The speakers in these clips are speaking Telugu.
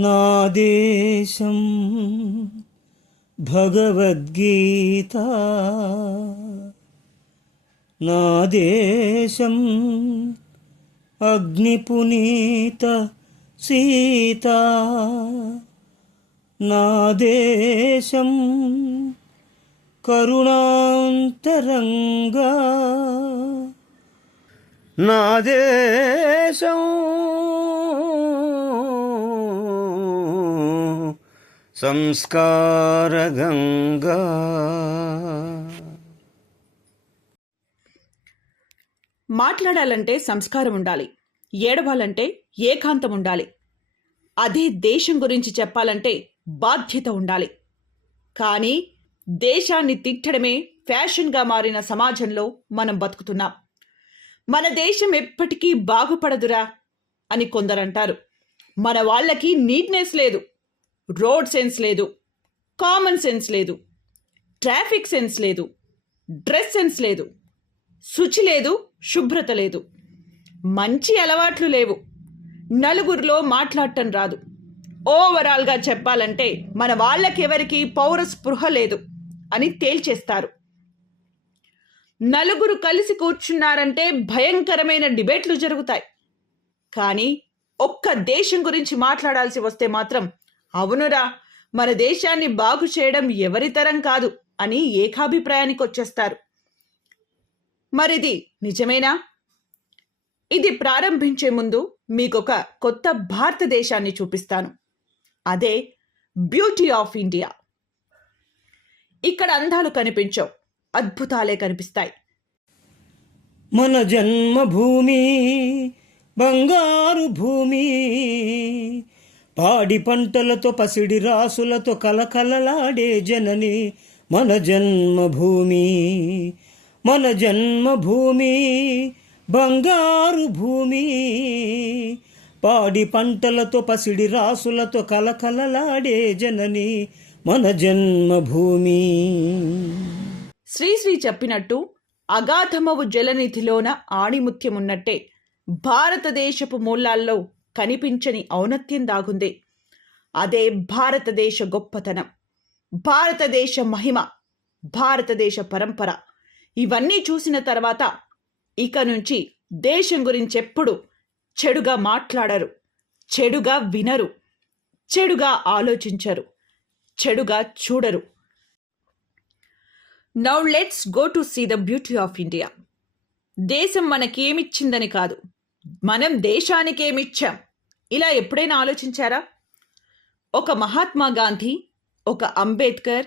నా దేశం భగవద్గీత. నా దేశం అగ్నిపునీత సీత. నా దేశం కరుణాంతరంగా. నా దేశం సంస్కార గంగా మాట్లాడాలంటే సంస్కారం ఉండాలి ఏడవాలంటే ఏకాంతం ఉండాలి అదే దేశం గురించి చెప్పాలంటే బాధ్యత ఉండాలి. కానీ దేశాన్ని తిట్టడమే ఫ్యాషన్గా మారిన సమాజంలో మనం బతుకుతున్నాం. మన దేశం ఎప్పటికీ బాగుపడదురా అని కొందరంటారు. మన వాళ్ళకి నీట్నెస్ లేదు. రోడ్ సెన్స్ లేదు కామన్ సెన్స్ లేదు ట్రాఫిక్ సెన్స్ లేదు డ్రెస్ సెన్స్ లేదు శుచి లేదు శుభ్రత లేదు. మంచి అలవాట్లు లేవు. నలుగురిలో మాట్లాడటం రాదు. ఓవరాల్గా చెప్పాలంటే మన వాళ్ళకెవరికి పౌర స్పృహ లేదు అని తేల్చేస్తారు. నలుగురు కలిసి కూర్చున్నారంటే భయంకరమైన డిబేట్లు జరుగుతాయి. కానీ ఒక్క దేశం గురించి మాట్లాడాల్సి వస్తే మాత్రం అవునురా. మన దేశాన్ని బాగు చేయడం ఎవరితరం కాదు అని ఏకాభిప్రాయానికి వచ్చేస్తారు మరిది నిజమేనా? ఇది ప్రారంభించే ముందు మీకొక కొత్త భారతదేశాన్ని చూపిస్తాను. అదే బ్యూటీ ఆఫ్ ఇండియా. ఇక్కడ అందాలు కనిపించవు అద్భుతాలే కనిపిస్తాయి. మన జన్మభూమి బంగారు భూమి పాడి పంటలతో పసిడి రాసులతో కలకలలాడే జనని మన జన్మభూమి. మన జన్మభూమి బంగారు భూమి. పాడి పంటలతో పసిడి రాసులతో కలకలలాడే జనని మన జన్మభూమి. శ్రీశ్రీ చెప్పినట్టు అగాధమవు జలనిధిలోన ఆణిముత్యమున్నట్టే భారతదేశపు మూలాల్లో కనిపించని ఔన్నత్యం దాగుంది. అదే భారతదేశ గొప్పతనం భారతదేశ మహిమ భారతదేశ పరంపర. ఇవన్నీ చూసిన తర్వాత ఇక నుంచి దేశం గురించి ఎప్పుడు చెడుగా మాట్లాడరు చెడుగా వినరు చెడుగా ఆలోచించరు చెడుగా చూడరు. Now let's go to see the beauty of India దేశం మనకేమిచ్చిందని కాదు మనం దేశానికి ఏమిచ్చాం ఇలా ఎప్పుడైనా ఆలోచించారా? ఒక మహాత్మా గాంధీ ఒక అంబేద్కర్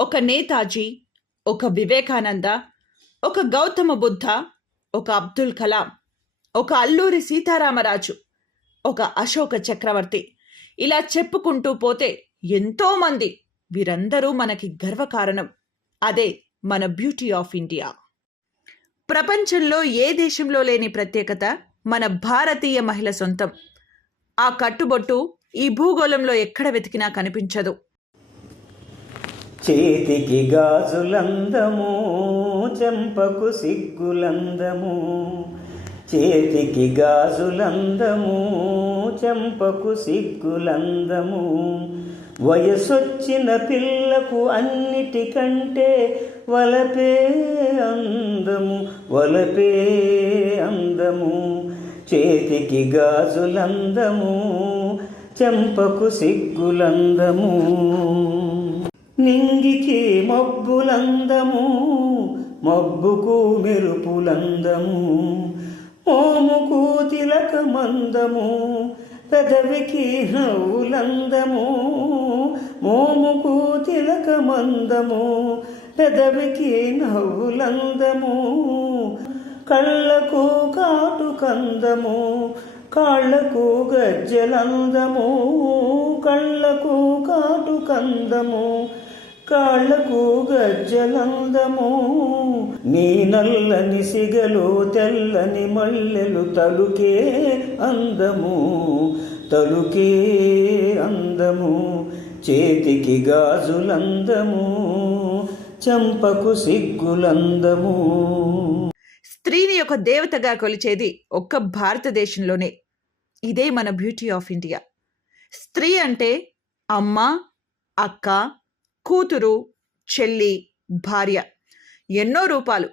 ఒక నేతాజీ ఒక వివేకానంద ఒక గౌతమ బుద్ధ ఒక అబ్దుల్ కలాం ఒక అల్లూరి సీతారామరాజు ఒక అశోక చక్రవర్తి. ఇలా చెప్పుకుంటూ పోతే ఎంతోమంది వీరందరూ మనకి గర్వకారణం. అదే మన బ్యూటీ ఆఫ్ ఇండియా. ప్రపంచంలో ఏ దేశంలో లేని ప్రత్యేకత? మన భారతీయ మహిళ సొంతం. ఆ కట్టుబొట్టు ఈ భూగోళంలో ఎక్కడ వెతికినా కనిపించదు. చేతికి గాజులందము చెంపకు సిగ్గులందము. చేతికి గాజులందము చెంపకు సిగ్గులందము. వయసొచ్చిన పిల్లకు అన్నిటికంటే వలపే అందము వలపే అందము. చేతికి గాజులందము చెంపకు సిగ్గులందము. నింగికి మబ్బులందము మబ్బుకు మెరుపులందము. మోముకు తిలకమందము పెదవికి నవ్వులందము. మోముకు తిలకమందము పెదవికి నవ్వులందము. కళ్ళకు కాటు కందము కాళ్ళకు గజ్జలందము కళ్ళకు కాటు కందము కాళ్ళకు గజ్జలందము. నీ నల్లని సిగలు తెల్లని మల్లెలు తలుకే అందము తలుకే అందము. చేతికి గాజులందము చంపకు సిగ్గులందము. స్త్రీని ఒక దేవతగా కొలిచేది ఒక్క భారతదేశంలోనే. ఇదే మన బ్యూటీ ఆఫ్ ఇండియా. స్త్రీ అంటే అమ్మ అక్క కూతురు చెల్లి భార్య. ఎన్నో రూపాలు.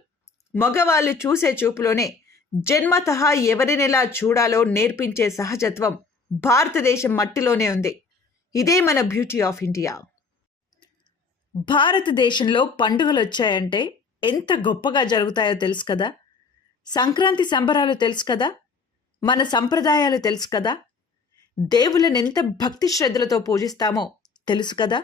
మగవాళ్ళు చూసే చూపులోనే జన్మతః ఎవరినెలా చూడాలో నేర్పించే సహజత్వం భారతదేశం మట్టిలోనే ఉంది. ఇదే మన బ్యూటీ ఆఫ్ ఇండియా. భారతదేశంలో పండుగలు వచ్చాయంటే ఎంత గొప్పగా జరుగుతాయో తెలుసు కదా? సంక్రాంతి సంబరాలు తెలుసు కదా? మన సంప్రదాయాలు తెలుసు కదా? దేవుళ్ళని ఎంత భక్తి శ్రద్ధలతో పూజిస్తామో తెలుసు కదా?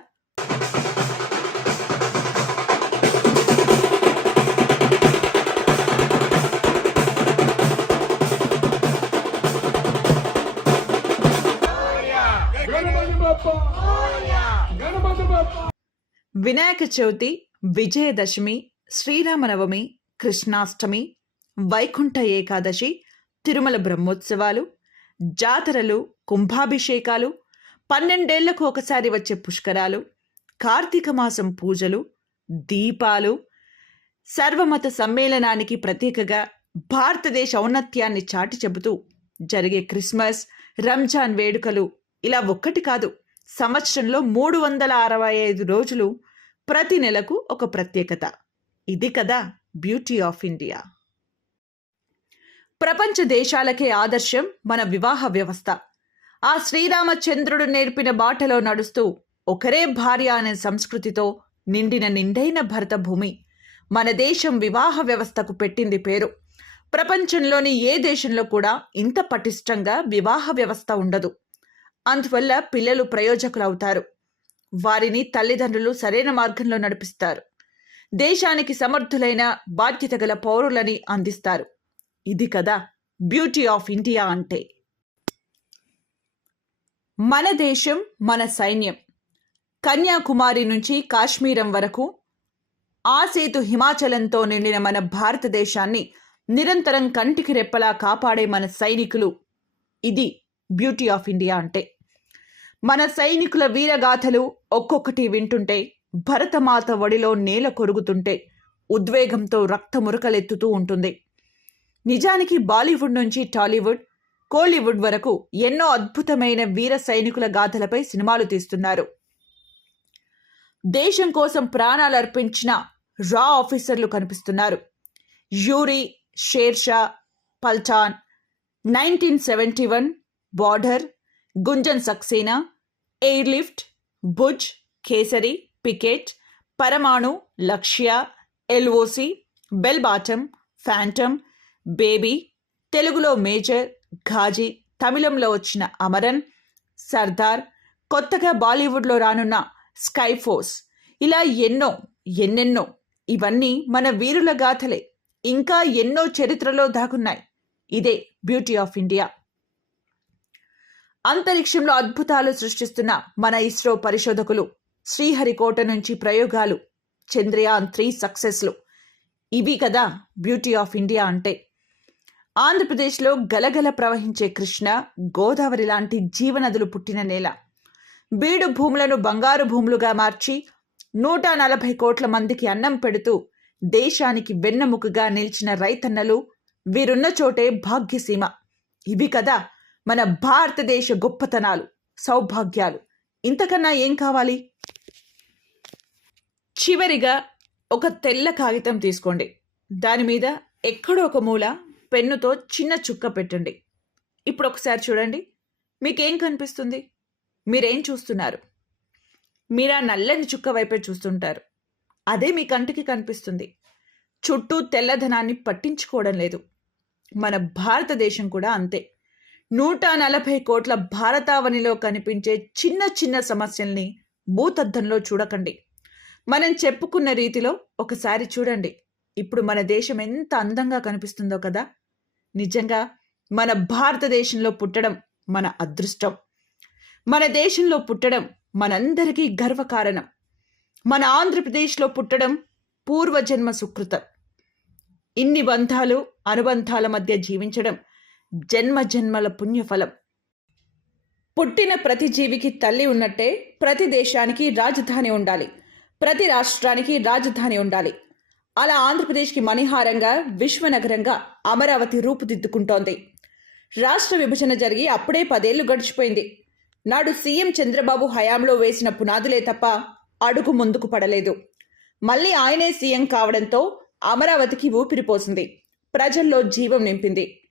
వినాయక చవితి విజయదశమి శ్రీరామనవమి కృష్ణాష్టమి వైకుంఠ ఏకాదశి తిరుమల బ్రహ్మోత్సవాలు జాతరలు కుంభాభిషేకాలు పన్నెండేళ్ళకు ఒకసారి వచ్చే పుష్కరాలు కార్తీక మాసం పూజలు దీపాలు సర్వమత సమ్మేళనానికి ప్రతీకగా భారతదేశ ఔన్నత్యాన్ని చాటి చెబుతూ జరిగే క్రిస్మస్ రంజాన్ వేడుకలు ఇలా ఒక్కటి కాదు సంవత్సరంలో మూడు వందల అరవై ఐదు రోజులు ప్రతి నెలకు ఒక ప్రత్యేకత. ఇది కదా బ్యూటీ ఆఫ్ ఇండియా. ప్రపంచ దేశాలకే ఆదర్శం మన వివాహ వ్యవస్థ. ఆ శ్రీరామచంద్రుడు నేర్పిన బాటలో నడుస్తూ ఒకరే భార్య అనే సంస్కృతితో నిండిన నిండైన భరత భూమి మన దేశం వివాహ వ్యవస్థకు పెట్టింది పేరు. ప్రపంచంలోని ఏ దేశంలో కూడా ఇంత పటిష్టంగా వివాహ వ్యవస్థ ఉండదు. అందువల్ల పిల్లలు ప్రయోజకులవుతారు. వారిని తల్లిదండ్రులు సరైన మార్గంలో నడిపిస్తారు. దేశానికి సమర్థులైన బాధ్యత గల పౌరులని అందిస్తారు. ఇది కదా బ్యూటీ ఆఫ్ ఇండియా అంటే. మన దేశం మన సైన్యం. కన్యాకుమారి నుంచి కాశ్మీరం వరకు ఆ సేతు హిమాచలంతో నిండిన మన భారతదేశాన్ని నిరంతరం కంటికి రెప్పలా కాపాడే మన సైనికులు ఇది బ్యూటీ ఆఫ్ ఇండియా అంటే. మన సైనికుల వీరగాథలు ఒక్కొక్కటి వింటుంటే భరతమాత ఒడిలో నేల కొరుగుతుంటే ఉద్వేగంతో రక్తమురకలెత్తుతూ ఉంటుంది. నిజానికి బాలీవుడ్ నుంచి టాలీవుడ్ కోలీవుడ్ వరకు ఎన్నో అద్భుతమైన వీర సైనికుల గాథలపై సినిమాలు తీస్తున్నారు. దేశం కోసం ప్రాణాలు అర్పించిన రా ఆఫీసర్లు కనిపిస్తున్నారు. Uri Shershaah Paltan nineteen seventy one Border Gunjan Saxena Airlift Bhuj Bhuj Kesari Picket Parmanu Lakshya LOC Bell Bottom Phantom Baby తెలుగులో మేజర్ ఘాజీ తమిళంలో వచ్చిన అమరన్ సర్దార్ కొత్తగా బాలీవుడ్లో రానున్న స్కైఫోర్స్ ఇలా ఎన్నో ఎన్నెన్నో ఇవన్నీ మన వీరుల గాథలే. ఇంకా ఎన్నో చరిత్రలో దాగున్నాయి. ఇదే బ్యూటీ ఆఫ్ ఇండియా. అంతరిక్షంలో అద్భుతాలు సృష్టిస్తున్న మన ఇస్రో పరిశోధకులు శ్రీహరికోట నుంచి ప్రయోగాలు చంద్రయాన్ త్రీ సక్సెస్లు. ఇవి కదా బ్యూటీ ఆఫ్ ఇండియా అంటే. ఆంధ్రప్రదేశ్లో గలగల ప్రవహించే కృష్ణ గోదావరి లాంటి జీవనదులు పుట్టిన నేల. బీడు భూములను బంగారు భూములుగా మార్చి నూట నలభై కోట్ల మందికి అన్నం పెడుతూ దేశానికి వెన్నెముకగా నిలిచిన రైతన్నలు వీరున్న చోటే భాగ్యసీమ. ఇవి కదా మన భారతదేశ గొప్పతనాలు సౌభాగ్యాలు. ఇంతకన్నా ఏం కావాలి? చివరిగా ఒక తెల్ల కాగితం తీసుకోండి. దాని మీద ఎక్కడో ఒక మూల పెన్నుతో చిన్న చుక్క పెట్టండి. ఇప్పుడు ఒకసారి చూడండి. మీకేం కనిపిస్తుంది? మీరేం చూస్తున్నారు? మీరు ఆ నల్లని చుక్క వైపే చూస్తుంటారు. అదే మీ కంటికి కనిపిస్తుంది. చుట్టూ తెల్లధనాన్ని పట్టించుకోవడం లేదు. మన భారతదేశం కూడా అంతే. నూట నలభై కోట్ల భారతావనిలో కనిపించే చిన్న చిన్న సమస్యల్ని భూతద్దంలో చూడకండి. మనం చెప్పుకున్న రీతిలో ఒకసారి చూడండి. ఇప్పుడు మన దేశం ఎంత అందంగా కనిపిస్తుందో కదా. నిజంగా మన భారతదేశంలో పుట్టడం మన అదృష్టం. మన దేశంలో పుట్టడం మనందరికీ గర్వకారణం. మన ఆంధ్రప్రదేశ్లో పుట్టడం పూర్వజన్మ సుకృతం. ఇన్ని బంధాలు అనుబంధాల మధ్య జీవించడం జన్మ జన్మల పుణ్యఫలం. పుట్టిన ప్రతి జీవికి తల్లి ఉన్నట్టే ప్రతి దేశానికి రాజధాని ఉండాలి. ప్రతి రాష్ట్రానికి రాజధాని ఉండాలి. అలా ఆంధ్రప్రదేశ్కి మణిహారంగా విశ్వనగరంగా అమరావతి రూపుదిద్దుకుంటోంది. రాష్ట్ర విభజన జరిగి అప్పుడే పదేళ్ళు గడిచిపోయింది. నాడు సీఎం చంద్రబాబు హయాంలో వేసిన పునాదులే తప్ప అడుగు ముందుకు పడలేదు. మళ్ళీ ఆయనే సీఎం కావడంతో అమరావతికి ఊపిరిపోసింది ప్రజల్లో జీవం నింపింది.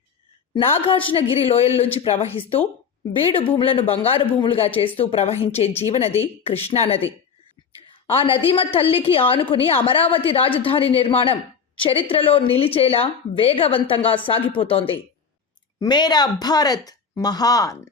నాగార్జునగిరి లోయల నుంచి ప్రవహిస్తూ బీడు భూములను బంగారు భూములుగా చేస్తూ ప్రవహించే జీవనది కృష్ణానది. ఆ నదీమ తల్లికి ఆనుకుని అమరావతి రాజధాని నిర్మాణం చరిత్రలో నిలిచేలా వేగవంతంగా సాగిపోతోంది. మేరా భారత్ మహాన్!